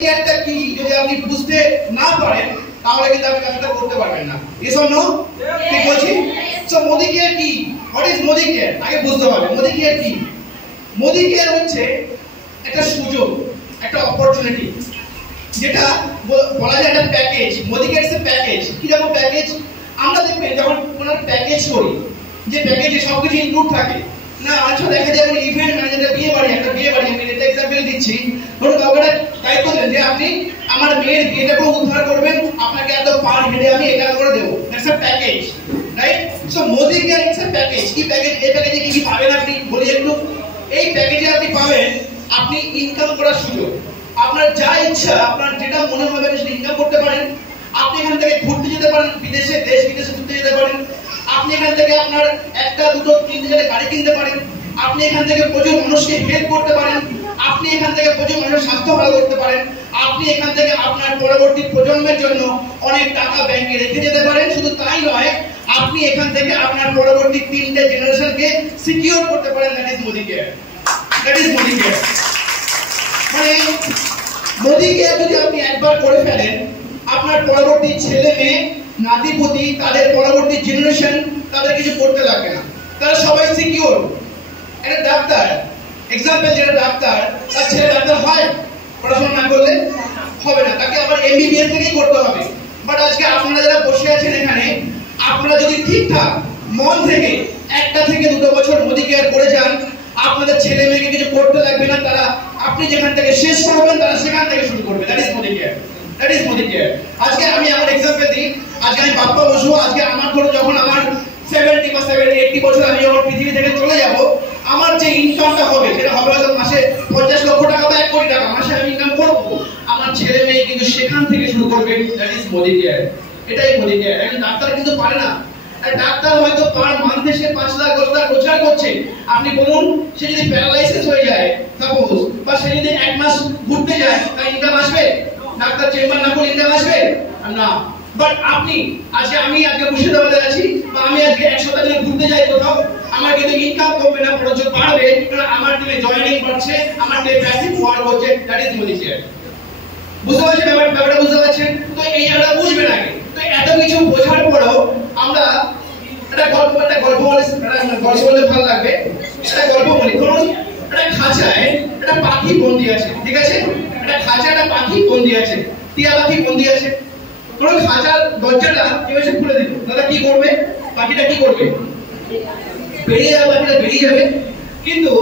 একটা কি যদি আপনি বুঝতে না পারেন তাহলে কিন্তু আপনি কাজটা করতে পারবেন না। Yes or no? ঠিক বলছি? সো মোদি কেয়ার কি? What is Modi care? আগে বুঝতে হবে মোদি কেয়ার কি। মোদি কেয়ার হচ্ছে একটা সুযোগ, একটা অপরচুনিটি, যেটা বলা যায় একটা package. Modi care is a package. কি রকম প্যাকেজ? আমরা দেখবেন যখন কোনো প্যাকেজ করি, যে প্যাকেজে সবকিছু ইনক্লুড থাকে না। আচ্ছা দেখা যায় কোনো ইভেন্ট ম্যানেজার একটা বিয়ে বাড়ি আমি একটা এক্সাম্পল দিচ্ছি। ধরুন কাউকে দায়িত্ব দেন যে আপনি আমার মেয়ের বিয়েটাকে উদ্ধার করবেন, আপনাকে এত পার হেডে আমি এটা করে দেবো। That's a package, right? So Modi care is a package. কি প্যাকেজ? এই প্যাকেজে কি কি পাবেন আপনি বলি একটু। এই প্যাকেজে আপনি পাবেন আপনি ইনকাম করার সুযোগ। আপনার যা ইচ্ছা, আপনার যেটা মনে হবে আপনি সেটা ইনকাম করতে পারেন। আপনি এখান থেকে ঘুরতে যেতে পারেন, বিদেশে দেশ বিদেশে ঘুরতে যেতে পারেন। আপনি এখান থেকে আপনার একটা দুটো তিনটে গাড়ি কিনতে পারেন। আপনি এখান থেকে প্রচুর মানুষকে হেল্প করতে পারেন। আপনি এখান থেকে প্রচুর মানুষের স্বাস্থ্য ভালো করতে পারেন। আপনি এখান থেকে আপনার পরবর্তী প্রজন্মের জন্য অনেক টাকা ব্যাংকে রেখে যেতে পারেন। শুধু তাই নয়, আপনি এখান থেকে আপনার পরবর্তী 3টে জেনারেশনকে সিকিউর করতে পারেন। That is Modi care. That is Modi care. মানে মোদি কেয়ার যদি আপনি একবার করে ফেলেন, আপনার পরবর্তী ছেলে মেয়ে নাতিপুতি, তাদের পরবর্তী জেনারেশন, তাদের কিছু করতে লাগবে না, তারা সবাই সিকিউর। একটা ডাক্তার এক্সাম্পল, যেটা ডাক্তার, তার ছেলে ডাক্তার হয়, পড়াশোনা না করলে হবে না, তাকে আবার এমবিবিএস থেকেই করতে হবে। বাট আজকে আপনারা যারা বসে আছেন এখানে, আপনারা যদি ঠিকঠাক মন থেকে 1টা থেকে 2টো বছর মোদি কেয়ার করে যান, আপনাদের ছেলে মেয়েকে কিছু করতে লাগবে না। তারা আপনি যেখান থেকে শেষ করবেন তারা সেখান থেকে শুরু করবে। That is Modi care. That is Modi care. আজকে আমি আমার এক্সাম্পল দিই। আজকে আমি বাপ্পা বসু, আজকে আমার ধরো যখন আমার 70 বা 80 বছর আমি যখন পৃথিবী থেকে চলে যাব, আমার যে ইনকামটা হবে সেটা হবে হয়তো মাসে 50 লক্ষ টাকা বা 1 কোটি টাকা মাসে আমি ইনকাম করব। আমার ছেলে মেয়ে কিন্তু সেখান থেকে শুরু করবে। That is Modi care. এটাই মোদি কেয়ার। একজন ডাক্তার কিন্তু পারে না। ডাক্তার হয়তো পার মান্থে সে 5 লাখ 10 লাখ রোজগার করছে। আপনি বলুন, সে যদি প্যারালাইসিস হয়ে যায় সাপোজ, বা সে যদি 1 মাস ঘুরতে যায়, তার ইনকাম আসবে? ডাক্তার চেম্বার না করলে ইনকাম আসবে না। বাট আপনি আমি মুর্শিদাবাদে আছি, বা আমি আজকে 1 সপ্তাহ ধরে ঘুরতে যাই কোথাও, আমার কিন্তু ইনকাম কমবে না, বরঞ্চ বাড়বে, কারণ আমার টিমে জয়েনিং বাড়ছে, আমার টিমে প্যাসিভ ওয়ার্ক হচ্ছে। That is Modi care. বুঝতে পারছেন ব্যাপারটা? বুঝতে পারছেন তো? এই জায়গাটা বুঝবেন আগে। তো এত কিছু বোঝার পরেও আমরা একটা গল্প বলে ভালো লাগবে। একটা গল্প বলি। ধরুন একটা খাঁচায় একটা পাখি বন্দি আছে, ঠিক আছে? একটা খাঁচায় একটা পাখি বন্দি আছে, টিয়া পাখি বন্দি আছে। ধরুন খাঁচার দরজাটা কেউ এসে খুলে দিল, দাদা কি করবে? পাখিটা কি করবে? বেরিয়ে যাবে, পাখিটা বেরিয়ে যাবে। কিন্তু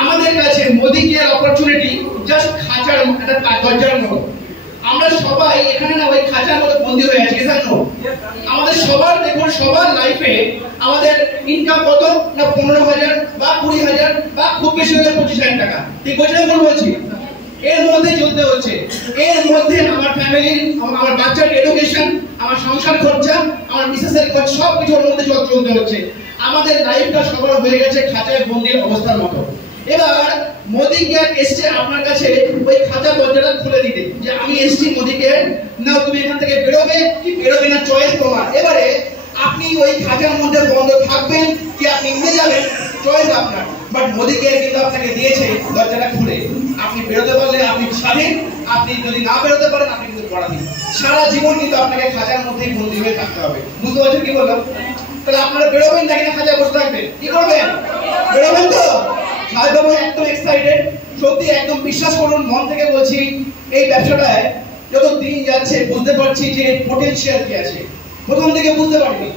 আমাদের কাছে মোদি কেয়ার অপরচুনিটি জাস্ট খাঁচার একটা দরজার মতো। আমরা সবাই এখানে না ওই খাঁচার মতো বন্দি হয়ে আছি, জানো? আমাদের সবার, দেখুন সবার লাইফে আমাদের ইনকাম কত না 15,000 বা 20,000 বা খুব বেশি হলে 25,000 টাকা। ঠিক বলছি না ভুল বলছি? এর মধ্যে চলতে হচ্ছে। এর মধ্যে আমার ফ্যামিলির, আমার বাচ্চার এডুকেশন, আমার সংসার খরচা, আমার মিসেসের খরচ, সব কিছুর মধ্যে চলতে হচ্ছে। আমাদের লাইফটা সবার হয়ে গেছে খাঁচায় বন্দির অবস্থার মতো। এবার মোদি কেয়ার এসছে আপনার কাছে ওই খাঁচা দরজাটা খুলে দিতে, যে আমি এসছি মোদি কেয়ার, না তুমি এখান থেকে বেরোবে কি বেরোবে না, চয়েস তোমার। এবারে আপনি ওই খাঁচার মধ্যে বন্ধ থাকবেন কি আপনি উড়ে যাবেন, চয়েস আপনার। বাট মোদি কেয়ার কিন্তু আপনাকে দিয়েছে দরজাটা খুলে। আপনি বেরোতে পারলে আপনি স্বাধীন, আপনি যদি না বেরোতে পারেন আপনি কিন্তু পরাধীন। সারা জীবন কিন্তু আপনাকে খাঁচার মধ্যেই বন্দী হয়ে থাকতে হবে। বুঝতে পারছেন কি বললাম? তাহলে আপনারা বেরোবেন নাকি না খাঁচায় বসে থাকবেন? কি করবেন? বেরোবেন তো? সাহেব একদম এক্সাইটেড, সত্যি একদম বিশ্বাস করুন, মন থেকে বলছি। এই ব্যবসাটায় যত দিন যাচ্ছে বুঝতে পারছি যে পটেনশিয়াল কি আছে। প্রথম থেকে বুঝতে পারিনি,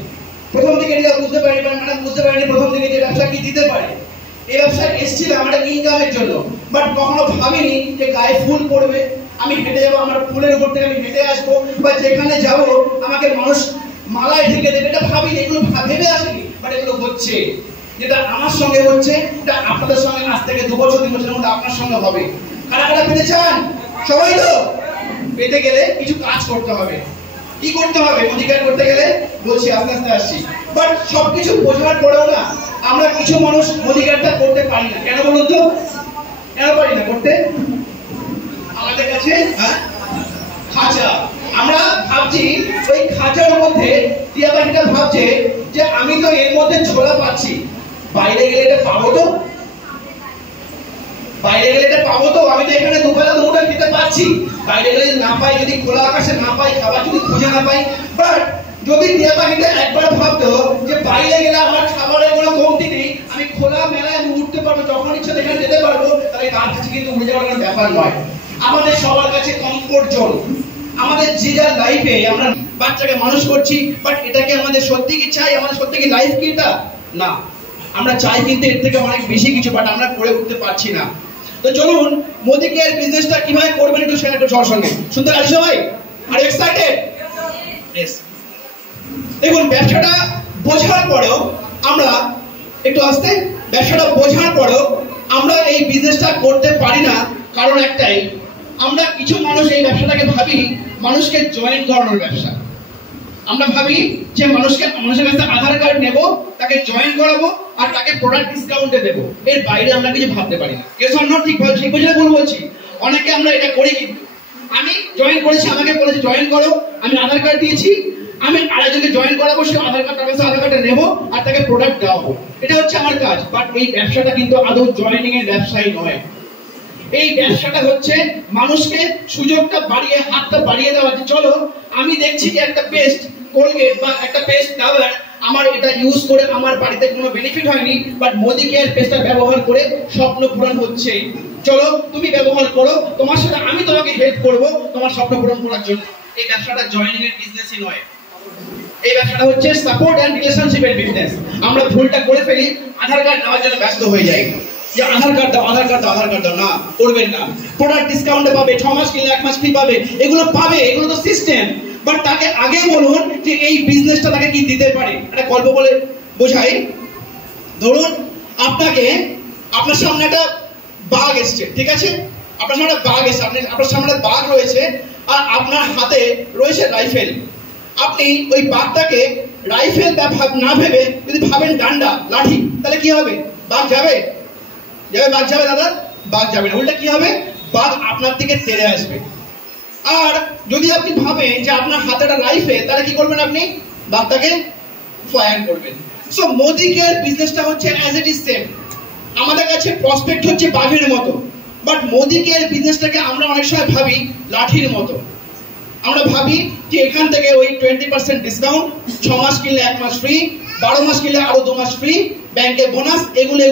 প্রথম থেকে এটা বুঝতে পারিনি, মানে বুঝতে পারিনি প্রথম থেকে যে ব্যবসা কি দিতে পারে। এই ব্যবসায় এসেছিলাম একটা ইনকামের জন্য, বাট কখনো ভাবিনি যে গায়ে ফুল পড়বে, আমি হেঁটে যাবো, আমার ফুলের উপর থেকে আমি হেঁটে আসবো, বা যেখানে যাবো আমাকে মানুষ মালায় ঢেকে দেবে, এটা ভাবিনি, এগুলো ভেবে আসেনি। বাট এগুলো হচ্ছে, যেটা আমার সঙ্গে হচ্ছে, এটা আপনাদের সঙ্গে আজ থেকে 2 বছর 3 বছরের মধ্যে আপনার সঙ্গে হবে। কারা কারা পেতে চান? সবাই তো? পেতে গেলে কিছু কাজ করতে হবে। কি করতে হবে মোদি কেয়ার করতে গেলে? বলছি, আস্তে আস্তে আসছি। বাট সবকিছু বোঝার পরেও না আমরা কিছু মানুষ মোদি কেয়ারটা করতে পারি না। কেন বলুন তো? কেন পারি না করতে? আমাদের কাছে খাঁচা। আমরা ভাবছি ওই খাঁচার মধ্যে টিয়া পাখিটা ভাবছে যে আমি তো এর মধ্যে ছোলা পাচ্ছি, বাইরে গেলে এটা পাবো তো? আমি তো এখানে দুবেলা 2টা খেতে পাচ্ছি। পাচ্ছি, বাইরে গেলে না পাই, যদি খোলা আকাশে না পাই, খাবার যদি খুঁজে না পাই, বাট যদি টিয়া পাখিটা একবার ভাবতো যে বাইরে গেলে আমার খাবারের কোনো কমতি নেই, আমি খোলা মেলায় আমি উঠতে পারবো, যখন ইচ্ছা সেখানে যেতে পারবো, তাহলে তার কাছে কিন্তু উড়ে যাওয়ার কোনো ব্যাপার নয়। আমাদের সবার কাছে কমফোর্ট জোন, আমাদের যে যার লাইফে আমরা বাচ্চাকে মানুষ করছি, বাট এটাকে আমাদের সত্যি কি চাই? আমাদের সত্যি কি লাইফ কি এটা? না, আমরা চাই কিন্তু এর থেকে অনেক বেশি কিছু, বাট আমরা করে উঠতে পারছি না। তো চলুন মোদি কেয়ার বিজনেসটা কিভাবে করবেন একটু শেয়ার করব সবার সঙ্গে। শুনতে রাজি সবাই? আর এক্সাইটেড? यस। দেখুন ব্যবসাটা বোঝার পরেও আমরা একটু আস্তে, ব্যবসাটা বোঝার পরেও আমরা এই বিজনেসটা করতে পারি না, কারণ একটাই, আমরা কিছু মানুষ এই ব্যবসাটাকে ভাবি মানুষকে জয়েন করানোর ব্যবসা। আমরা ভাবি যে মানুষের কাছে আধার কার্ড নেব, তাকে জয়েন করাবো আর তাকে প্রোডাক্ট ডিসকাউন্টে দেবো, এর বাইরে আমরা কিছু ভাবতে পারি না। কেস অন্য ঠিক বুঝলে ভুল বলছি? অনেকে আমরা এটা করি, কিন্তু আমি জয়েন করেছি, আমাকে বলেছে জয়েন করো, আমি আধার কার্ড দিয়েছি, আমি আরেকজনকে জয়েন করাবো, সে আধার কার্ডটা নেবো আর তাকে প্রোডাক্ট দেওয়াবো, এটা হচ্ছে আমার কাজ। বাট এই ব্যবসাটা কিন্তু আদৌ জয়েনিং এর ব্যবসাই নয়। এই ব্যবসাটা হচ্ছে মানুষকে সুযোগটা বাড়িয়ে, হাতটা বাড়িয়ে দেওয়া, যে চলো আমি দেখছি যে একটা পেস্ট কোলগেট বা একটা পেস্ট কাভার আমার এটা ইউজ করে আমার বাড়িতে কোনো বেনিফিট হয়নি, বাট মোদি কেয়ার পেস্টটা ব্যবহার করে স্বপ্ন পূরণ হচ্ছে। চলো তুমি ব্যবহার করো, তোমার সাথে আমি তোমাকে হেল্প করব তোমার স্বপ্ন পূরণ করার জন্য। এই ব্যবসাটা জয়েনিং এর বিজনেসই নয়, এই ব্যবসাটা হচ্ছে সাপোর্ট এন্ড রিলেশনশিপের বিজনেস। আমরা ভুলটা করে ফেলি, আধার কার্ড নেওয়ার জন্য ব্যস্ত হয়ে যাই, যে আধার কার্ড দাও, আধার কার্ড দাও, আধার কার্ড দাও। না, করবেন না। প্রোডাক্ট ডিসকাউন্টে পাবে, 6 মাস কিনলে 1 মাস ফ্রি পাবে, এগুলো পাবে, এগুলো তো সিস্টেম। বাট তাকে আগে বলুন যে এই বিজনেসটা তাকে কি দিতে পারে। একটা গল্প বলে বোঝাই। ধরুন আপনার সামনে একটা বাঘ এসছে, ঠিক আছে? আপনার সামনে একটা বাঘ এসছে, আপনার সামনে একটা বাঘ রয়েছে আর আপনার হাতে রয়েছে রাইফেল। আপনি ওই বাঘটাকে রাইফেল না ভেবে যদি ভাবেন ডান্ডা, লাঠি, তাহলে কি হবে? বাঘ যাবে? বাঘ যাবে দাদা? বাঘ যাবে না। উল্টা কি হবে? বাঘ আপনার দিকে তেড়ে আসবে। আর যদি আপনি ভাবেন যে আপনার হাতে একটা রাইফেল, তাহলে কি করবেন? আপনি বাঘটাকে ফায়ার করবেন। সো মোদি কেয়ার বিজনেসটা হচ্ছে অ্যাজ ইট ইজ সেম। আমাদের কাছে প্রসপেক্ট হচ্ছে বাঘের মতো, বাট মোদি কেয়ার বিজনেসটাকে আমরা অনেক সময় ভাবি লাঠির মতো। আমরা ভাবি যে এখান থেকে ওই 20% ডিসকাউন্ট, 6 মাস কিনলে 1 মাস ফ্রি, 12 মাস কিনলে আরো 2 মাস ফ্রি, ব্যাংকে বোনাস, এগুলো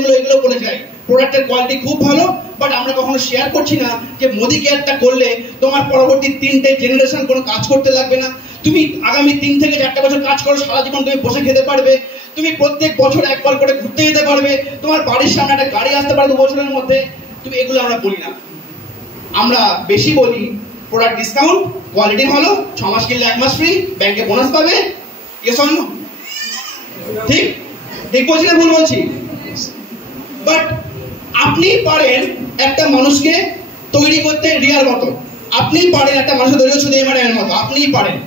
বলে যাই। প্রোডাক্টের কোয়ালিটি খুব ভালো, বাট আমরা কখনো শেয়ার করছি না যে মোদি কেয়ারটা করলে তোমার পরবর্তী 3টে জেনারেশন কোনো কাজ করতে লাগবে না, তুমি আগামী 3 থেকে 4টা বছর কাজ করো, সারা জীবন তুমি বসে খেতে পারবে, তুমি প্রত্যেক বছর একবার করে ঘুরতে যেতে পারবে, তোমার বাড়ির সামনে একটা গাড়ি আসতে পারে 2 বছরের মধ্যে। তুমি এগুলো আমরা বলি না, আমরা বেশি বলি প্রোডাক্ট ডিসকাউন্ট, কোয়ালিটি ভালো, 6 মাস কিনলে 1 মাস ফ্রি, ব্যাংকে বোনাস পাবে। Yes or no? ঠিক বলছি না ভুল বলছি? বাট আপনি পারেন একটা মানুষকে তৈরি করতে রিয়ার মতো, আপনি পারেন একটা মানুষকে তৈরি করতে এর মতো, আপনিই পারেন।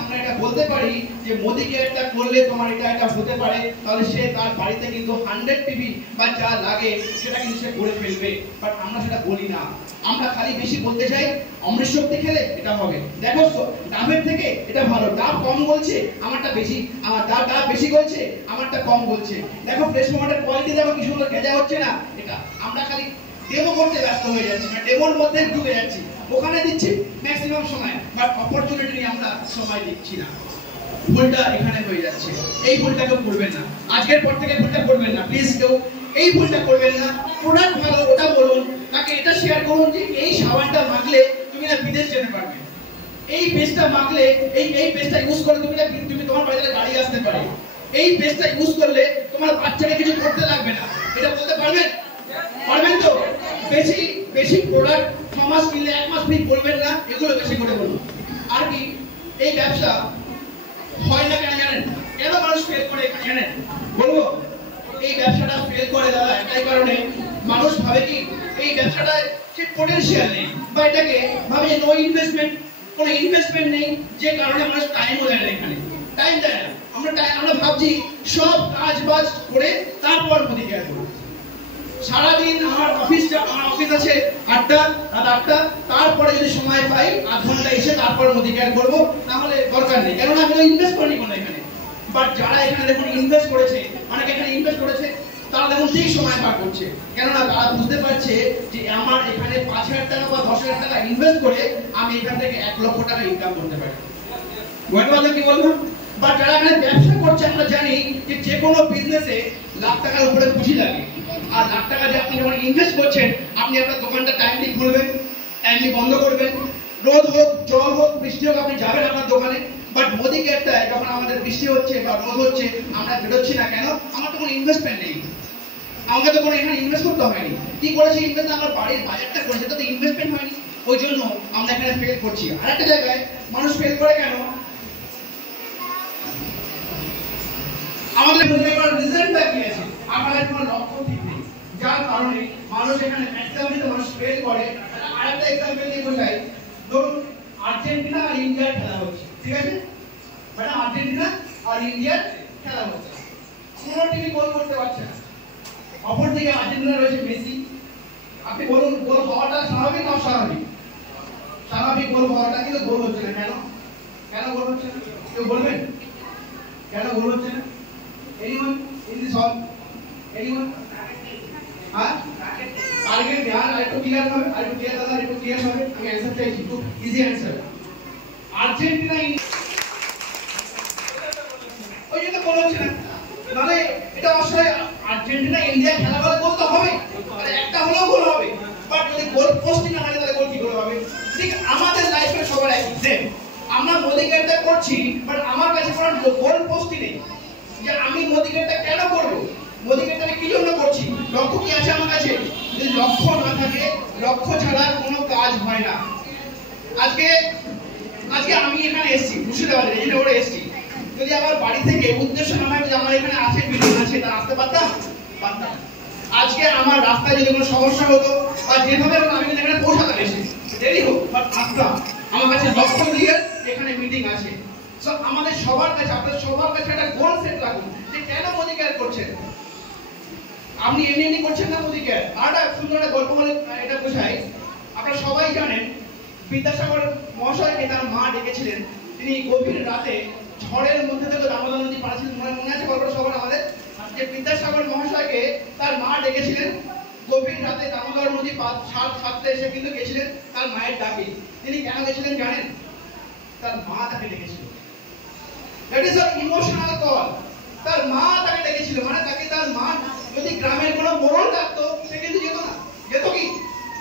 আমরা এটা বলতে পারি যে মোদি কেয়ারটা করলে তোমার এটা হতে পারে, তাহলে সে তার বাড়িতে কিন্তু 100 টিভি বা যা লাগে সেটা কিন্তু সে করে ফেলবে। বাট আমরা সেটা বলি না, আমরা খালি বেশি বলতে চাই অমৃত শক্তি খেলে এটা হবে, দেখো ডাবের থেকে এটা ভালো, ডাব কম বলছে আমারটা বেশি, আমার ডাব বেশি বলছে আমারটা কম বলছে, দেখো ফ্রেশ মোমেন্টের কোয়ালিটি দেখো কি সুন্দর, ভেজা হচ্ছে না। এটা আমরা খালি ডেমো করতে ব্যস্ত হয়ে যাচ্ছি, মানে ডেমোর মধ্যে ঢুকে যাচ্ছি, ওখানে দিচ্ছি ম্যাক্সিমাম সময়, বাট অপরচুনিটি নিয়ে আমরা সময় দিচ্ছি না। ভুলটা এখানে হয়ে যাচ্ছে, এই ভুলটা কেউ করবেন না, আজকের পর থেকে ভুলটা করবেন না প্লিজ, কেউ এই ভুলটা করবেন না। প্রোডাক্ট ভালো ওটা বলুন, তাকে এটা শেয়ার করুন যে এই সাবানটা মাখলে তুমি না বিদেশ যেতে পারবে, এই পেস্টটা মাখলে এই পেস্টটা ইউজ করে তুমি তোমার বাড়িতে গাড়ি আসতে পারে, এই পেস্টটা ইউজ করলে তোমার বাচ্চাকে কিছু করতে লাগবে না। এটা বলতে পারবেন? পারবেন তো? বেশি প্রোডাক্ট 6 মাস কিনলে 1 মাস ফ্রি বলবেন না, এগুলো বেশি করে বলুন। আর কি এই ব্যবসা হয় না কেন জানেন? কেন মানুষ ফেল করে এখানে জানেন? বলবো এই ব্যবসাটা ফেল করে দাদা একটাই কারণে, মানুষ ভাবে কি এই ব্যবসাটায় ঠিক পটেনশিয়াল নেই, বা এটাকে ভাবে যে নো ইনভেস্টমেন্ট, কোনো ইনভেস্টমেন্ট নেই, যে কারণে মানুষ টাইমও দেয় না, এখানে টাইম দেয় না। আমরা ভাবছি সব কাজ বাজ করে তারপর মোদি কেয়ার করব। সারাদিন আমার অফিস আছে 8টা, রাত 8টা, তারপরে যদি সময় পাই 8 ঘন্টা এসে তারপর মোদি কেয়ার করবো, তাহলে দরকার নেই, কেননা আমি ইনভেস্ট করিনি কোনো এখানে। বাট যারা এখানে দেখুন ইনভেস্ট করেছে, অনেকে এখানে ইনভেস্ট করেছে, তারা দেখুন ঠিক সময় পার করছে, কেননা তারা বুঝতে পারছে যে আমার এখানে 5,000 টাকা বা 10,000 টাকা ইনভেস্ট করে আমি এখান থেকে 1 লক্ষ টাকা ইনকাম করতে পারি। বুঝতে কি বলবো? বা যারা এখানে ব্যবসা করছে আমরা জানি যে যে কোনো বিজনেসে লাখ টাকার উপরে পুঁজি লাগে, আর লাখ টাকা দিয়ে আপনি যখন ইনভেস্ট করছেন আপনি আপনার দোকানটা টাইমলি খুলবেন, টাইমলি বন্ধ করবেন, রোদ হোক জল হোক বৃষ্টি হোক আপনি যাবেন আপনার দোকানে। বাট মোদি কেয়ারটায় যখন আমাদের বৃষ্টি হচ্ছে বা রোদ হচ্ছে আমরা বেরোচ্ছি না কেন? আমার তো কোনো ইনভেস্টমেন্ট নেই, আমাকে তো কোনো এখানে ইনভেস্ট করতে হয়নি। কি করেছে ইনভেস্ট? আমার বাড়ির বাজারটা করেছে, তো ইনভেস্টমেন্ট হয়নি, ওই জন্য আমরা এখানে ফেল করছি। আরেকটা জায়গায় মানুষ ফেল করে কেন? আমাদের রিজনটা কি আছে? আমাদের কোনো লক্ষ্য ঠিক নেই, যার কারণে মানুষ এখানে ম্যাক্সিমাম মানুষ ফেল করে। আরেকটা এক্সাম্পল দিয়ে বোঝাই, ধরুন আর্জেন্টিনা আর ইন্ডিয়ার খেলা হচ্ছে, ঠিক আছে? মানে আর্জেন্টিনা আর ইন্ডিয়ার খেলা হচ্ছে, কোনো টিভি গোল করতে পারছে না, অপরদিকে আর্জেন্টিনা রয়েছে মেসি। আপনি বলুন গোল হওয়াটা স্বাভাবিক না অস্বাভাবিক? স্বাভাবিক গোল হওয়াটা, কিন্তু গোল হচ্ছে না কেন? কেন গোল হচ্ছে না কেউ বলবেন? কেন গোল হচ্ছে না? anyone in this hall? anyone? হ্যাঁ, টার্গেট ধ্যান আরেকটু ক্লিয়ার হবে, আরেকটু ক্লিয়ার দাদা, আরেকটু ক্লিয়ার হবে। আমি অ্যানসার চাইছি, খুব ইজি অ্যানসার। আর্জেন্টিনা ওই জন্য গোল হচ্ছে না, মানে এটা অবশ্যই আর্জেন্টিনা ইন্ডিয়া খেলা বলে গোল তো হবে, মানে একটা হলেও গোল হবে। বাট যদি গোল পোস্টই না হয় তাহলে গোল কি করে হবে? ঠিক আমাদের লাইফে সবার একই সেম, আমরা মোদি কেয়ারটা করছি, বাট আমার কাছে কোনো গোল পোস্টই নেই যে আমি মোদি কেয়ারটা কেন করব, মোদি কেয়ারটা কি জন্য করছি, লক্ষ্য কি আছে আমার কাছে? যদি লক্ষ্য না থাকে, লক্ষ্য ছাড়া কোনো কাজ হয় না। আজকে আমি এখানে এসেছি মুর্শিদাবাদে, এই যে ওরে এসেছি, যদি আমার বাড়ি থেকে উদ্দেশ্য না হয় যে আমার এখানে আছে বিল্ডিং আছে তা আসতে পারতাম? পারতাম। আজকে আমার রাস্তায় যদি কোনো সমস্যা হতো বা যেভাবে আমি কিন্তু এখানে পৌঁছাতাম, এসে দেরি হোক বাট আসতাম। আমার কাছে লক্ষ্য ক্লিয়ার, এখানে মিটিং আছে। সো আমাদের সবার কাছে, আপনাদের সবার কাছে একটা গোল সেট রাখুন যে কেন মোদি কেয়ার করছেন। আপনি এমনি করছেন না মোদি কেয়ার। আর একটা সুন্দর একটা গল্প বলে এটা বোঝাই। আপনারা সবাই জানেন বিদ্যাসাগর মহাশয়কে তার মা ডেকেছিলেন, তিনি গভীর রাতে ঝড়ের মধ্যে থেকে দামোদর নদী পার ছিলেন। মনে আছে গল্পটা সবার আমাদের, যে বিদ্যাসাগর মহাশয়কে তার মা ডেকেছিলেন গভীর রাতে দামোদর নদী ছাড়তে এসে কিন্তু গেছিলেন তার মায়ের ডাকে। তিনি কেন গেছিলেন জানেন? তার মা তাকে ডেকেছিল। That is a emotional call. তার মা তাকে ডেকেছিল, মানে তাকে তার মা যদি গ্রামের কোনো মোড়ল ডাকতো সে কিন্তু যেত না, যেত কি?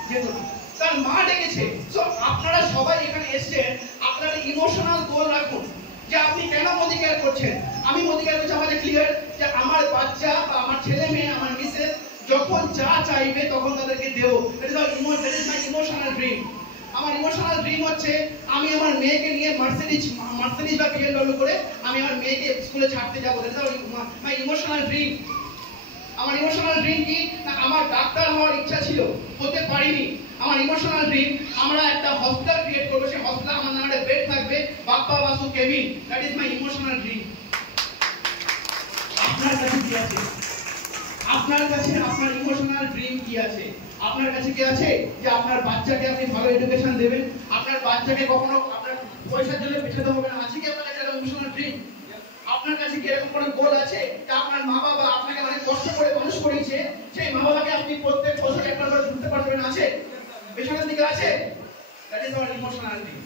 যেত না, তার মা ডেকেছে। সো আপনারা সবাই এখানে এসেছেন, আপনারা ইমোশনাল গোল রাখুন যে আপনি কেন মোদি কেয়ার করছেন। আমি মোদি কেয়ার করছি আমাদের ক্লিয়ার যে আমার বাচ্চা বা আমার ছেলে মেয়ে, আমার মিসেস যখন যা চাইবে তখন তাদেরকে দেব। That is my emotional dream. আমার ইমোশনাল ড্রিম হচ্ছে আমি আমার মেয়েকে নিয়ে মার্সিডিজ বা BMW করে আমি আমার মেয়েকে স্কুলে ছাড়তে যাবো। That is my emotional dream. আমার ইমোশনাল ড্রিম কি? না আমার ডাক্তার হওয়ার ইচ্ছা ছিল, হতে পারিনি। আমার ইমোশনাল ড্রিম আমরা একটা হসপিটাল ক্রিয়েট করব, সেই হসপিটাল আমার নামে একটা বেড থাকবে, Bappa Basu cabin. That is my emotional dream. আপনার কাছে কি আছে? আপনার কাছে আপনার ইমোশনাল ড্রিম কি আছে? আপনার কাছে কি আছে যে আপনার বাচ্চাকে আপনি ভালো এডুকেশন দেবেন, আপনার বাচ্চাকে কখনো আপনার পয়সার জন্য পেছাতে হবে না? আছে কি আপনার কাছে ইমোশনাল ড্রিম? আপনার কাছে কি এরকম কোনো গোল আছে যে আপনার মা বাবা আপনাকে অনেক কষ্ট করে মানুষ করেছে, সেই মা বাবাকে আপনি প্রত্যেক বছর একবার করে ঘুরতে পারবেন? আছে? পেছনের দিকে আছে? That is our emotional dream.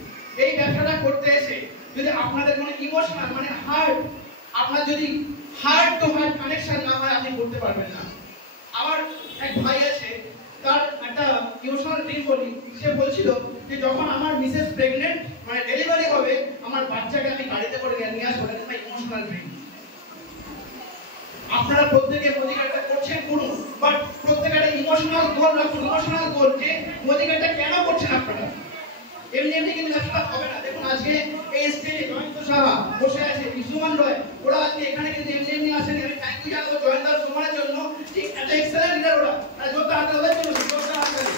এই ব্যবসাটা করতে এসে যদি আপনাদের কোনো ইমোশনাল মানে হার্ট, আপনার যদি হার্ট টু হার্ট কানেকশন না হয় আপনি করতে পারবেন না। আমার এক ভাই আছে, তার একটা ইমোশনাল ড্রিম বলি, সে বলছিল যে যখন আমার মিসেস প্রেগন্যান্ট মানে ডেলিভারি হবে আমার বাচ্চাকে আমি গাড়িতে করে নিয়ে আসবো। That is my emotional dream. আপনারা প্রত্যেকে মোদি কেয়ারটা করছেন করুন, বাট প্রত্যেকে একটা ইমোশনাল গোল রাখুন। ইমোশনাল গোল যে মোদি কেয়ারটা কেন করছেন আপনারা। এমনি কিন্তু ব্যবসাটা হবে না। দেখুন আজকে এই স্টেজে জয়ন্ত সাহা বসে আছে, সুমন রয়, ওরা আজকে এখানে কিন্তু এমনি আসেনি। আমি থ্যাংক ইউ জানাবো জয়ন্ত আর সুমনের জন্য। ঠিক একটা এক্সেলেন্ট লিডার ওরা, যত হাতে ওদের জন্য জোরদার হাততালি।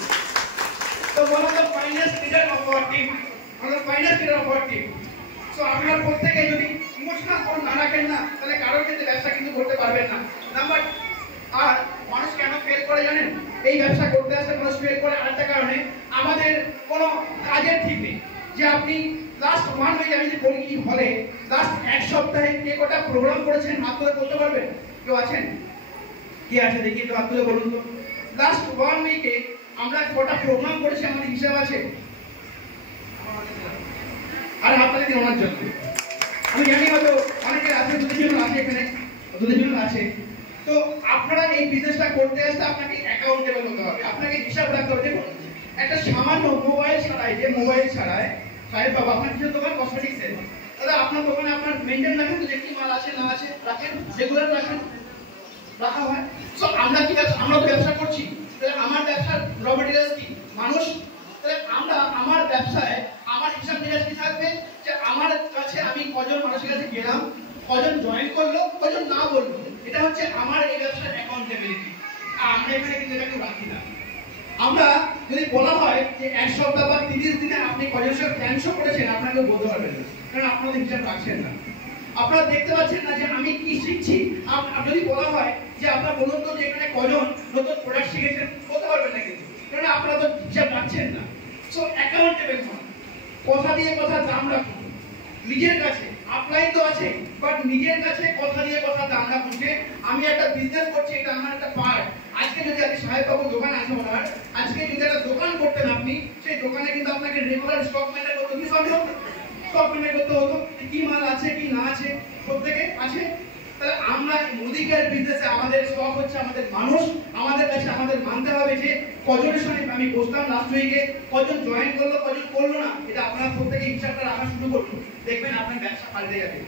তো one of the finest leader of our team, one of the finest leader of our team. So আপনারা প্রত্যেকে যদি ইমোশনাল গোল না রাখেন না তাহলে কারোর ক্ষেত্রে ব্যবসা কিন্তু করতে পারবেন না। নাম্বার আর মানুষ কেন ফেল করে জানেন? এই ব্যবসা করতে আসে মানুষ ফেল করে আরেকটা কারণে, আমাদের কোনো কাজের ঠিক নেই। যে আপনি লাস্ট 1 উইক আমি যে বলি কি হলে লাস্ট এক সপ্তাহে কে কটা প্রোগ্রাম করেছেন হাত তুলে করতে পারবেন? কেউ আছেন? কে আছে দেখি একটু হাত তুলে বলুন তো। লাস্ট 1 উইকে আমরা কটা প্রোগ্রাম করেছি আমাদের হিসাব আছে? দিন ওনার জন্য। আমি জানি হয়তো অনেকে আছে, দুজন আছে এখানে, দুজন আছে। তো আপনারা এই বিজনেসটা করতে আসতে আপনাকে অ্যাকাউন্টেবল হতে হবে, আপনাকে হিসাব রাখতে হবে। দেখুন একটা সামান্য মোবাইল ছাড়াই, যে মোবাইল ছাড়াই সাহেব বাবা আপনার কিছু দোকান কসমেটিক্সের, দাদা আপনার দোকানে আপনার মেনটেন রাখেন তো, যে কি মাল আছে না আছে রাখেন, রেগুলার রাখেন, রাখা হয়। সো আমরা কি আমরা ব্যবসা করছি, তাহলে আমার ব্যবসার র মেটেরিয়ালস কি মানুষ, তাহলে আমরা আমার ব্যবসায় আমার হিসাব নিকাশ কি থাকবে, যে আমার কাছে আমি কজন মানুষের কাছে গেলাম, কজন জয়েন করলো, কজন না বললো, এটা হচ্ছে আমার এই ব্যবসার অ্যাকাউন্টেবিলিটি। আমরা এখানে কিন্তু এটা কেউ রাখি না। আমরা যদি বলা হয় যে এক সপ্তাহ বা 30 দিনে আপনি কজনের সাথে প্ল্যান শো করেছেন, আপনাকে বলতে পারবেন না, কারণ আপনাদের হিসাব রাখছেন না। আপনারা দেখতে পাচ্ছেন না যে আমি কি শিখছি। যদি বলা হয় যে আপনার বলুন তো যে এখানে কজন নতুন প্রোডাক্ট শিখেছেন, বলতে পারবেন না কিন্তু, কারণ আপনারা তো হিসাব রাখছেন না। সো অ্যাকাউন্টেবল হন, কথা দিয়ে কথা দাম রাখুন নিজের কাছে। আপলাইন তো আছে, বাট নিজের কাছে কথা দিয়ে কথা দাম রাখুন যে আমি একটা বিজনেস করছি, এটা আমার একটা পার্ট। আজকে যদি আপনি সাহেব বাবু দোকান আছে ওনার, আজকে যদি একটা দোকান করতেন আপনি, সেই দোকানে কিন্তু আপনাকে রেগুলার স্টক মেনটেন করতে কি সম্ভব, স্টক মেনটেন করতে হতো, কি মাল আছে কি না আছে প্রত্যেকে আছে। তাহলে আমরা মুদিকের বিজনেসে আমাদের স্টক হচ্ছে আমাদের মানুষ, আমাদের কাছে আমাদের মানতে হবে যে কজনের সঙ্গে আমি বসলাম লাস্ট উইকে, কজন জয়েন করলো কজন করলো না, এটা আপনারা প্রত্যেকে হিসাবটা রাখা শুরু করুন, দেখবেন আপনার ব্যবসা পাল্টে যাবে।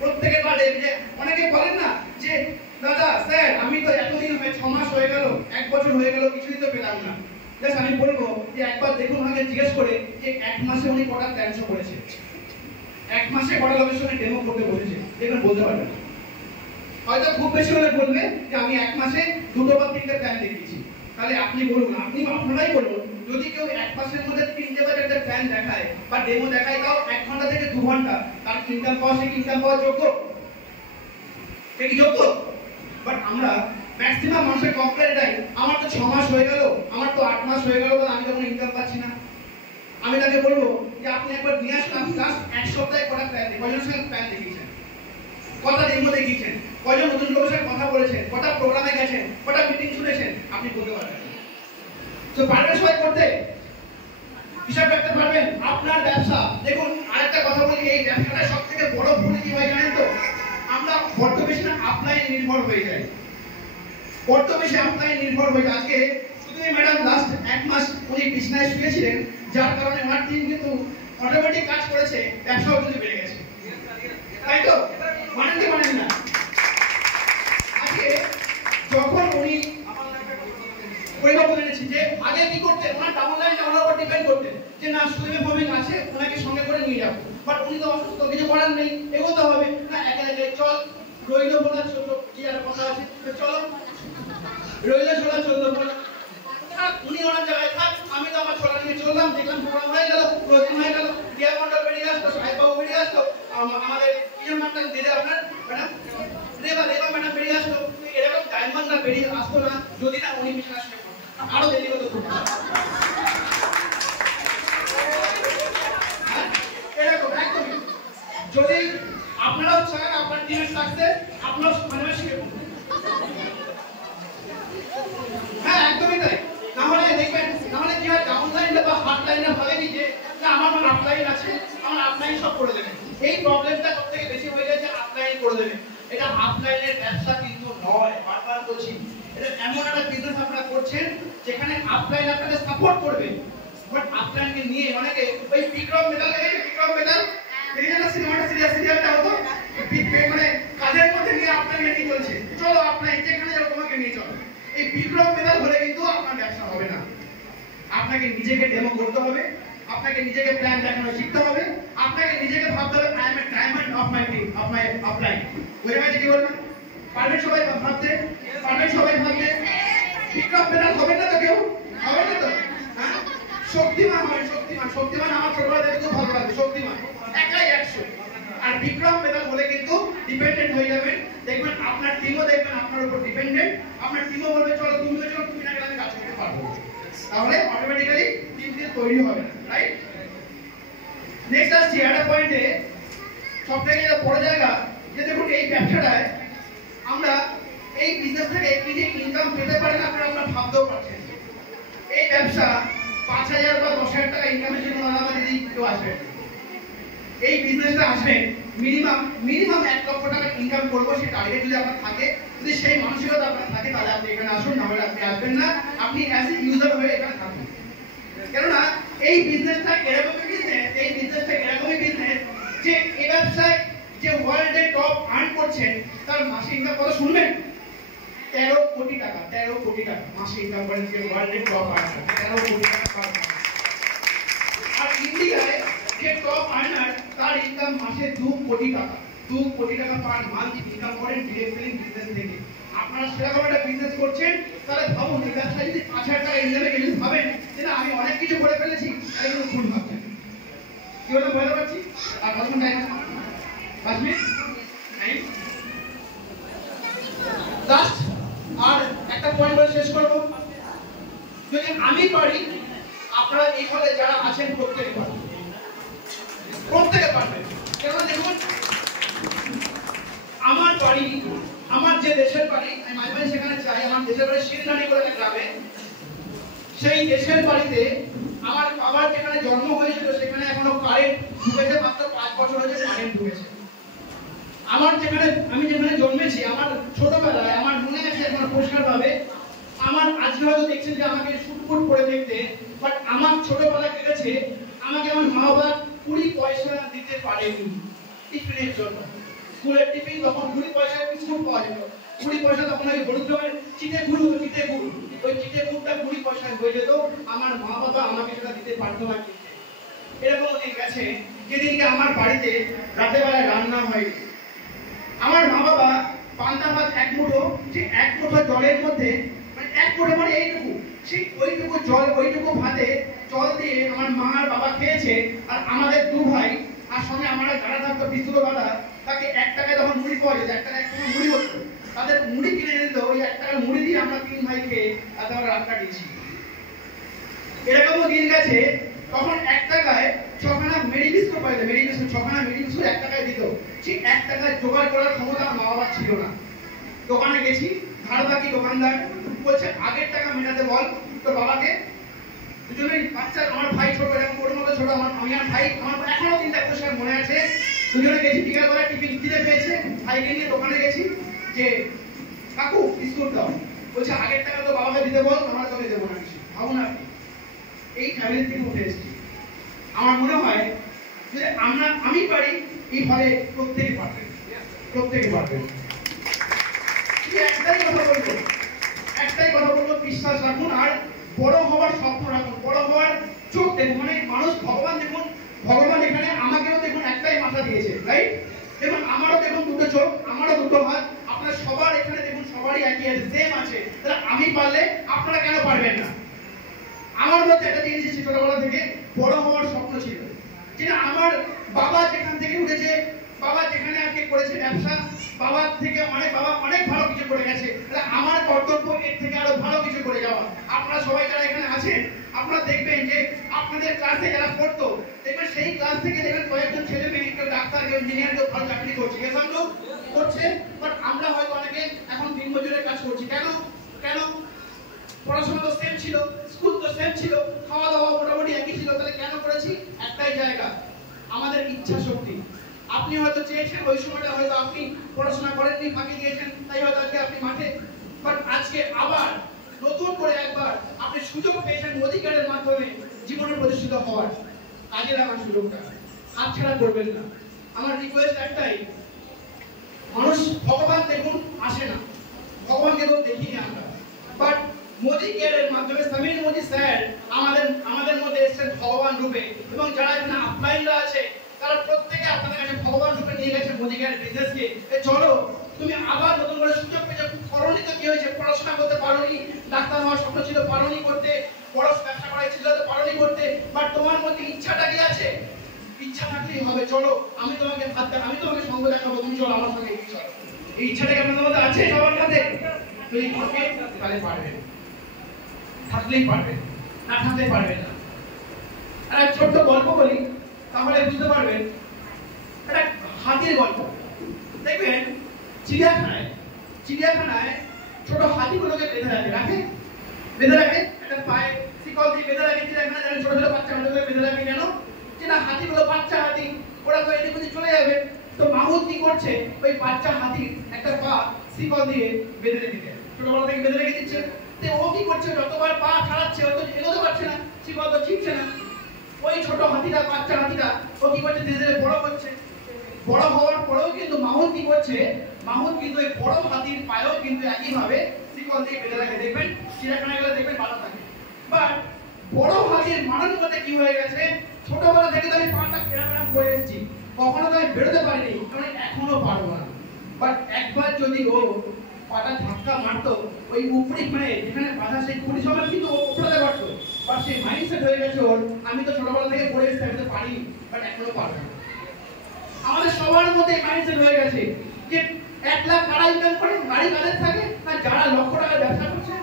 প্রত্যেকের বাড়ে যে অনেকে বলেন না যে দাদা স্যার আমি তো এতদিন হয়ে 6 মাস হয়ে গেল, 1 বছর হয়ে গেল, কিছুই তো পেলাম না। জাস্ট আমি বলবো যে একবার দেখুন ওনাকে জিজ্ঞেস করে যে 1 মাসে উনি কটা প্ল্যান শো করেছে, 1 মাসে কটা লোকের সঙ্গে ডেমো করতে বসেছে, দেখবেন বলতে পারবেন। হয়তো খুব বেশি হলে বলবে যে আমি 1 মাসে 2 বা 3টে প্ল্যান দেখিয়েছি। তাহলে আপনি বলুন, আপনারাই বলুন, যদি কেউ 1 মাসের মধ্যে 3টে বা 4টে প্ল্যান দেখায় বা ডেমো দেখায়, তাও 1 ঘন্টা থেকে 2 ঘন্টা, তার ইনকাম পাওয়া, সে ইনকাম পাওয়া যোগ্য, সে কি যোগ্য? বাট আমরা ম্যাক্সিমাম মানুষের কমপ্লেন এটাই, আমার তো 6 মাস হয়ে গেল, আমার তো 8 মাস হয়ে গেল, আমি তো কোনো ইনকাম পাচ্ছি না। আমি তাকে বলবো যে আপনি একবার নিয়ে আসুন, লাস্ট 1 সপ্তাহে কটা প্ল্যান, কজনের সঙ্গে প্ল্যান দেখিয়েছেন, কটা ডেমো দেখিয়েছেন, কজন নতুন লোকের সাথে কথা বলেছেন, কটা প্রোগ্রামে গেছেন, কটা মিটিং শুনেছেন, আপনি বলতে পারবেন। তো পারবেন সবাই করতে, হিসাব রাখতে পারবেন আপনার ব্যবসা। দেখুন আরেকটা কথা বলি, এই ব্যবসাটা সবথেকে বড় ভুল কি হয় জানেন তো, আমরা বড্ড বেশি না আপলাইন নির্ভর হয়ে যাই, বড্ড বেশি আপলাইন নির্ভর হয়ে যায়। আজকে শুধু ম্যাডাম লাস্ট 1 মাস উনি বিছনায় শুয়েছিলেন, যার কারণে ওনার টিম কিন্তু অটোমেটিক কাজ করেছে, ব্যবসাও কিন্তু বেড়ে গেছে, তাই তো? মানেন কি মানেন না? আজকে যখন উনি পরিবর্তন এনেছি, যে আগে কি করতেন, ওনার ডাবল লাইনটা ওনার উপর ডিপেন্ড করতেন যে না সুইমে ফর্মিং আছে, ওনাকে সঙ্গে করে নিয়ে যাবো, বাট উনি তো অসুস্থ, কিছু করার নেই, এগোতে হবে না, একে একে চল রইল বলা ছোট কি আর কথা আছে, চলো রইল ছোলা চললো বলা, উনি ওনার জায়গায় থাক, আমি তো আমার ছোলা নিয়ে চললাম, দেখলাম প্রোগ্রাম হয়ে গেল, ক্লোজিং হয়ে গেল, ডিয়ার মন্ডল বেরিয়ে আসতো, সাহেব বাবু বেরিয়ে আসতো, আমাদের কিজন নামটা দিদি আপনার ম্যাডাম রেবা ম্যাডাম বেরিয়ে আসতো, এরকম ডায়মন্ডরা বেরিয়ে আসতো না যদি না উনি বিছানা শুয়ে পড়তেন, আরো দেরি হতো। এরকম একদমই, যদি আপনারাও চান আপনার টিমের সাকসেস, আপনারাও মানে শিখে পড়ুন। হ্যাঁ একদমই তাই, নাহলে দেখবেন, নাহলে কি হয়, ডাউন লাইন বা হার্ড লাইনে ভাবে কি যে না আমার আপলাইন আছে, আমার আপলাইন সব করে দেবে। এই প্রবলেমটা সবথেকে বেশি হয়ে যায় যে আপলাইন করে দেবে। এটা আপলাইনের ব্যবসা কিন্তু নয়, বারবার বলছি, এটা এমন একটা বিজনেস আপনারা করছেন যেখানে আপলাইন আপনাকে সাপোর্ট করবে, বাট আপলাইনকে নিয়ে অনেকে ওই বিক্রম মেটাল, বিক্রম মেটাল এই না সিনেমাটা সিরিয়ালটা হতো, মানে কাজের মধ্যে নিয়ে আপলাইনকে নিয়ে চলছে, চলো আপলাইন যেখানে যাবো তোমাকে নিয়ে চলো। এই বিক্রম মেটাল হলে কিন্তু আপনার ব্যবসা হবে না। আপনাকে নিজেকে ডেমো করতে হবে, আপনাকে নিজেকে প্ল্যান দেখানো শিখতে হবে, আপনাকে নিজেকে ভাবতে হবে I M a diamond of my team, of my upline. বুঝে গেছে কি বলবেন? পারবেন সবাই ভাবতে? পারবেন সবাই ভাবতে? বিক্রম মেটাল হবে না তো কেউ? হবে না তো? হ্যাঁ, শক্তিমান হবে, শক্তিমান। শক্তিমান আমার ছোটবেলা থেকে খুব ভালো লাগে, শক্তিমান একাই 100। আর বিক্রম মেটাল হলে কিন্তু ডিপেন্ডেন্ট হয়ে যাবেন, দেখবেন আপনার টিমও দেখবেন আপনার উপর ডিপেন্ডেন্ট, আপনার টিমও বলবে চলো তুমি চলো, তুমি না গেলে আমি কাজ করতে পারবো, তাহলে অটোমেটিক্যালি টিম দিয়ে তৈরি হবে না, রাইট? নেক্সট আসছি একটা পয়েন্টে, সবথেকে বড় জায়গা যে দেখুন এই ব্যবসাটায় আমরা এই বিজনেস থেকে কি যে ইনকাম পেতে পারেন আপনারা ভাবতেও পারছেন। এই ব্যবসা 5,000 বা 10,000 টাকা ইনকামের জন্য আমাদের দিদি কেউ আসবে, এই বিজনেসটা আসবেন মিনিমাম 1 লক্ষ টাকা ইনকাম করবো সেই টার্গেট যদি আপনার থাকে, যদি সেই মানসিকতা আপনার থাকে, তাহলে আপনি এখানে আসুন, নাহলে আপনি আসবেন না। আপনি অ্যাজ এ ইউজার হয়ে এখানে থাকুন। কেননা এই বিজনেসটা এরকমই বিজনেস যে এই ব্যবসায় যে ওয়ার্ল্ডে টপ আর্ন করছেন তার মাসে ইনকাম কত শুনবেন? 13 কোটি টাকা। 13 কোটি টাকা মাসে ইনকাম করেন যে ওয়ার্ল্ডে টপ আর্নার, 13 কোটি টাকা পার মাস। আর ইন্ডিয়ায় যে টপ আর্নার তার ইনকাম মাসে 2 কোটি টাকা। 2 কোটি টাকা পার মান্থ ইনকাম করেন ডিরেক্ট সেলিং বিজনেস থেকে। আপনারা সেরকম একটা বিজনেস করছেন, তাহলে ভাবুন এই ব্যবসায় যদি 5,000 টাকা ইনকামে গেলে ভাবেন যে না আমি অনেক কিছু করে ফেলেছি, তাহলে কিন্তু ভুল ভাবছেন। কি হলো বুঝতে পারছি? আর কতক্ষণ টাইম? 5 minute time. লাস্ট আর একটা পয়েন্ট বলে শেষ করব। যদি আমি পারি, আপনারা এই হলে যারা আছেন প্রত্যেকে পারবেন, প্রত্যেকে পারবেন। কেন দেখুন, আমার বাড়ি, আমার যে দেশের বাড়ি, আমি মাঝে মাঝে সেখানে চাই, আমার দেশের বাড়ি শিলদানি করে গ্রামে। সেই দেশের বাড়িতে আমার বাবার যেখানে জন্ম হয়েছিল সেখানে এখনো কারেন্ট ঢুকেছে, মাত্র 5 বছর হয়েছে কারেন্ট ঢুকেছে। আমার যেখানে আমি যেখানে জন্মেছি, আমার ছোটবেলায় আমার মনে আছে এখন পরিষ্কার ভাবে, আমার আজকে হয়তো দেখছেন যে আমাকে শুটফুট করে দেখতে, বাট আমার ছোটবেলা কেটেছে, আমাকে আমার মা বাবা 20 পয়সা দিতে পারেনি টিফিনের জন্য। স্কুলের টিফিন তখন 20 পয়সায় বিস্কুট পাওয়া যেত, 20 পয়সা তখন ওই হলুদ রঙের চিটে গুড়, ওই চিটে গুড়টা 20 পয়সায় হয়ে যেত। আমার মা বাবা আমাকে সেটা দিতে পারতো না কিনতে। এরকম দিন গেছে যেদিনকে আমার বাড়িতে রাতের বেলায় রান্না হয়, আমার মা বাবা পান্তা ভাত 1 মুঠো, যে 1 মুঠো জলের মধ্যে, মানে 1 মুঠো মানে এইটুকু, সেই ওইটুকু জল, ওইটুকু ভাতে জল দিয়ে আমার মা আর বাবা খেয়েছে। আর আমাদের 2 ভাই, আর সঙ্গে আমার গাড়া থাকতো বিস্কুট দাদা, তাকে 1 টাকায় তখন মুড়ি পাওয়া যেত, 1 টাকা 1 টাকা মুড়ি হতো, তাদের মুড়ি কিনে দিত, ওই 1 টাকার মুড়ি দিয়ে আমরা 3 ভাই খেয়ে তারপর রাত কাটিয়েছি। এরকমও দিন গেছে তখন 1 টাকায় 6খানা মেরি বিস্কুট পাইতো, 6খানা মেরি বিস্কুট 1 টাকায় দিত। সেই 1 টাকায় জোগাড় করার ক্ষমতা আমার মা বাবার ছিল না। দোকানে গেছি, ধার বাকি দোকানদার বলছে আগের টাকা মেটাতে বল তোর বাবাকে। দুজনেই বাচ্চা, আমার ভাই ছোট, এরকম ওর মতো ছোট, আমি আর ভাই, আমার এখনো 3টা পরিষ্কার মনে আছে। দুজনে গেছি, বিকেল বেলা টিফিন খিদে পেয়েছে, ভাইকে নিয়ে দোকানে গেছি যে কাকু বিস্কুট দাও। বলছে আগের টাকা তো বাবাকে দিতে বল, আমরা তোকে দেবো না কিছু। ভাবুন আপনি, এই ফ্যামিলি থেকে উঠে এসেছি। আমার মনে হয় যে আমি পারি, এই ফলে প্রত্যেকে পারবেন, প্রত্যেকে পারবেন। একটাই কথা বলবো, বিশ্বাস রাখুন আর বড় হওয়ার স্বপ্ন রাখুন, বড় হওয়ার চোখ দেখুন। মানে মানুষ, ভগবান দেখুন, ভগবান এখানে আমাকেও দেখুন একটাই মাথা দিয়েছে, রাইট? দেখুন আমারও দেখুন 2টো চোখ, আমারও 2টো হাত, আপনার সবার এখানে দেখুন সবারই একই আছে, সেম আছে। তাহলে আমি পারলে আপনারা কেন পারবেন না? আমার মধ্যে একটা জিনিস ছিল, ছোটবেলা থেকে বড় হওয়ার স্বপ্ন ছিল, যেটা আমার বাবা যেখান থেকে উঠেছে, বাবা যেখানে আজকে করেছে ব্যবসা, বাবার থেকে বাবা অনেক ভালো কিছু করে গেছে, তাহলে আমার কর্তব্য এর থেকে আরো ভালো কিছু করে যাওয়া। আপনারা সবাই যারা এখানে আছেন, আপনারা দেখবেন যে আপনাদের ক্লাসে যারা পড়তো, দেখবেন সেই ক্লাস থেকে দেখবেন কয়েকজন ছেলে মেয়ে, কেউ ডাক্তার, কেউ ইঞ্জিনিয়ার, কেউ ভালো চাকরি করছে, করছে। বাট আমরা হয়তো অনেকে এখন দিনমজুরের কাজ করছি। কেন? পড়াশোনা তো সেম ছিল, স্কুল তো সেম ছিল, খাওয়া দাওয়া মোটামুটি একই ছিল, তাহলে কেন করেছি? একটাই জায়গা, আমাদের ইচ্ছা শক্তি। আপনি হয়তো চেয়েছেন, ওই সময়টা হয়তো আপনি পড়াশোনা করেননি, ফাঁকি দিয়েছেন, তাই হয়তো আজকে আপনি মাঠে। বাট আজকে আবার নতুন করে একবার আপনি সুযোগ পেয়েছেন অধিকারের মাধ্যমে জীবনে প্রতিষ্ঠিত হওয়ার। কাজে লাগান সুযোগটা, হাতছাড়া করবেন না। আমার রিকোয়েস্ট একটাই, মানুষ, ভগবান দেখুন আসে না, ভগবানকে তো দেখিনি আমরা, বাট মোদি কেয়ারের মাধ্যমে সমীর মোদি স্যার আমাদের মধ্যে এসেছেন ভগবান রূপে। এবং যারা এখানে আপলাইনরা আছে, তারা প্রত্যেকে আপনাদের কাছে ভগবান রূপে নিয়ে গেছে মোদি কেয়ার বিজনেসকে। চলো তুমি আবার নতুন করে সুযোগ পেয়েছো, করোনি তো কি হয়েছে? পড়াশোনা করতে পারোনি, ডাক্তার হওয়ার স্বপ্ন ছিল পারোনি করতে, বড় ব্যবসা করার ইচ্ছা ছিল পারোনি করতে, বাট তোমার মধ্যে ইচ্ছাটা কি আছে? ইচ্ছা থাকলেই হবে। চলো আমি তোমাকে সঙ্গ দেখাবো, তুমি চলো আমার সঙ্গে চলো। এই ইচ্ছাটা কি আপনাদের মধ্যে আছে সবার কাছে? যদি থাকে তাহলে পারবেন, থাকলেই পারবেন, না থাকলে পারবেন না। আর এক ছোট্ট গল্প বলি, তাহলে বুঝতে পারবেন। একটা হাতির গল্প। দেখবেন চিড়িয়াখানায় ছোট হাতিগুলোকে বেঁধে রাখে একটা পায়ে শিকল দিয়ে বেঁধে রাখে। চিড়িয়াখানায় ছোট ছোট বাচ্চা বেঁধে রাখে। কেন? যে না, হাতিগুলো বাচ্চা হাতি, ওরা তো দেবে। তো মাহুত কি করছে, ওই বাচ্চা হাতির একটা পা শিকল দিয়ে বেঁধে রেখেছে, ছোটবেলা থেকে বেঁধে রেখে দিচ্ছে। তো ও কি করছে, যতবার পা ছাড়াচ্ছে ও তো এগোতে পারছে না, শিকল তো ছিঁড়ছে না। ওই ছোট হাতিটা, বাচ্চা হাতিটা ও কি করছে, ধীরে ধীরে বড় হচ্ছে। বড় হওয়ার পরেও কিন্তু মাহুত কি করছে, মাহুত কিন্তু ওই বড় হাতির পায়েও কিন্তু একইভাবে শিকল দিয়ে বেঁধে রাখে। দেখবেন চিড়িয়াখানায় গেলে দেখবেন বাঁধা থাকে। বাট বড় হাতির মানসিকতা কি হয়ে গেছে, ছোটবেলা থেকে তো আমি পাটা কেরাম করে এসেছি, কখনো তো আমি বেরোতে পারিনি, কারণ এখনো পারবো না। বাট একবার যদি ও পাটা ধাক্কা মারতো, ওই উপরি মানে যেখানে বাঁধা সেই খুঁটি সময় কিন্তু ও উপড়াতে পারতো। বাট সেই মাইন্ডসেট হয়ে গেছে ওর, আমি তো ছোটবেলা থেকে করে এসেছি, আমি তো পারি, বাট এখনো পারবো না। আমাদের সবার মধ্যে মাইন্ডসেট হয়ে গেছে যে 1 লাখ কারা ইনকাম করে, গাড়ি কাদের থাকে, না যারা লক্ষ টাকার ব্যবসা করছে,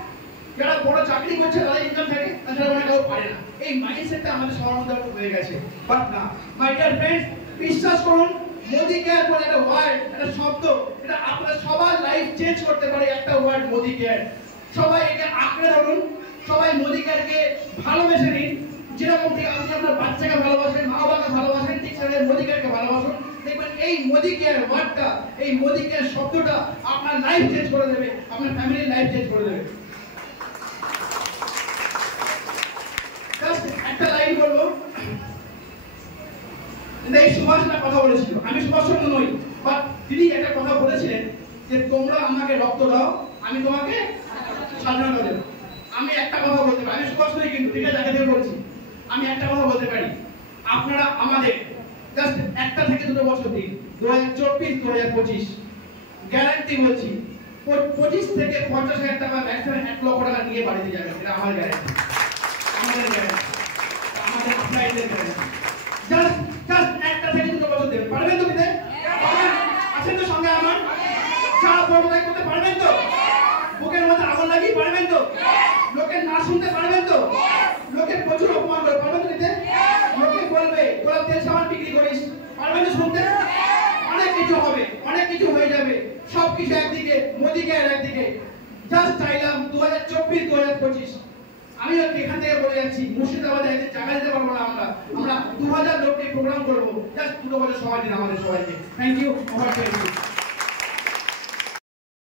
যারা বড় চাকরি করছে তাদের ইনকাম থাকে, তাছাড়া অনেক কেউ পারে না। এই মাইন্ডসেটটা আমাদের সবার মধ্যে হয়ে গেছে। বাট না মাই ডিয়ার ফ্রেন্ডস, বিশ্বাস করুন, মোদি কেয়ার বলে একটা ওয়ার্ড, একটা শব্দ, এটা আপনার সবার লাইফ চেঞ্জ করতে পারে। একটা ওয়ার্ড মোদি কেয়ার, সবাই একে আঁকড়ে ধরুন, সবাই মোদি কেয়ারকে ভালোবেসে নিন। যেরকম থেকে আপনি আপনার বাচ্চাকে ভালোবাসেন, মা বাবাকে ভালোবাসেন, ঠিক সেভাবে মোদি কেয়ারকে ভালোবাসুন। দেখবেন এই মোদি কেয়ার ওয়ার্ডটা, এই মোদি কেয়ার শব্দটা আপনার লাইফ চেঞ্জ করে দেবে, আপনার ফ্যামিলির লাইফ চেঞ্জ করে দেবে। একটা লাইন বলবো, এই সুভাষ না কথা বলেছিল, আমি সুভাষ চন্দ্র নই, বাট তিনি একটা কথা বলেছিলেন যে তোমরা আমাকে রক্ত দাও, আমি তোমাকে স্বাধীনতা দেব। আমি একটা কথা বলতে পারি, আমি সুভাষ নই কিন্তু, ঠিক আছে, আগে থেকে বলছি, আমি একটা কথা বলতে পারি, আপনারা আমাদের জাস্ট 1 থেকে 2 বছর দিন, 2024-2025 গ্যারান্টি বলছি, 25 থেকে 50,000 টাকা, ম্যাক্সিমাম 1 লক্ষ টাকা নিয়ে বাড়িতে যাবেন। এটা আমার গ্যারান্টি, আমাদের গ্যারান্টি, আমাদের আপনাদের গ্যারান্টি। জাস্ট 1 থেকে 2 বছর দেবেন, পারবেন তো দিতে? আছেন তো সঙ্গে আমার? সারা বড় ভাই করতে পারবেন তো? বুকের মধ্যে আগুন লাগিয়ে পারবেন তো? লোকের না শুনতে পারবেন তো? লোকে প্রচুর অপমান করে, পারবেন তো দিতে? লোকে বলবে তোরা তেল সাবান বিক্রি করিস, পারবেন তো শুনতে? অনেক কিছু হবে, অনেক কিছু হয়ে যাবে, সবকিছু একদিকে, মোদি কেয়ার একদিকে। জাস্ট চাইলাম 2024-2025, আমি এখান থেকে বলে যাচ্ছি, মুর্শিদাবাদে একদিন জায়গা দিতে পারবো না, আমরা 2000 লোককে প্রোগ্রাম করবো, জাস্ট 2 বছর সময় দিন আমাদের সবাইকে। Thank you.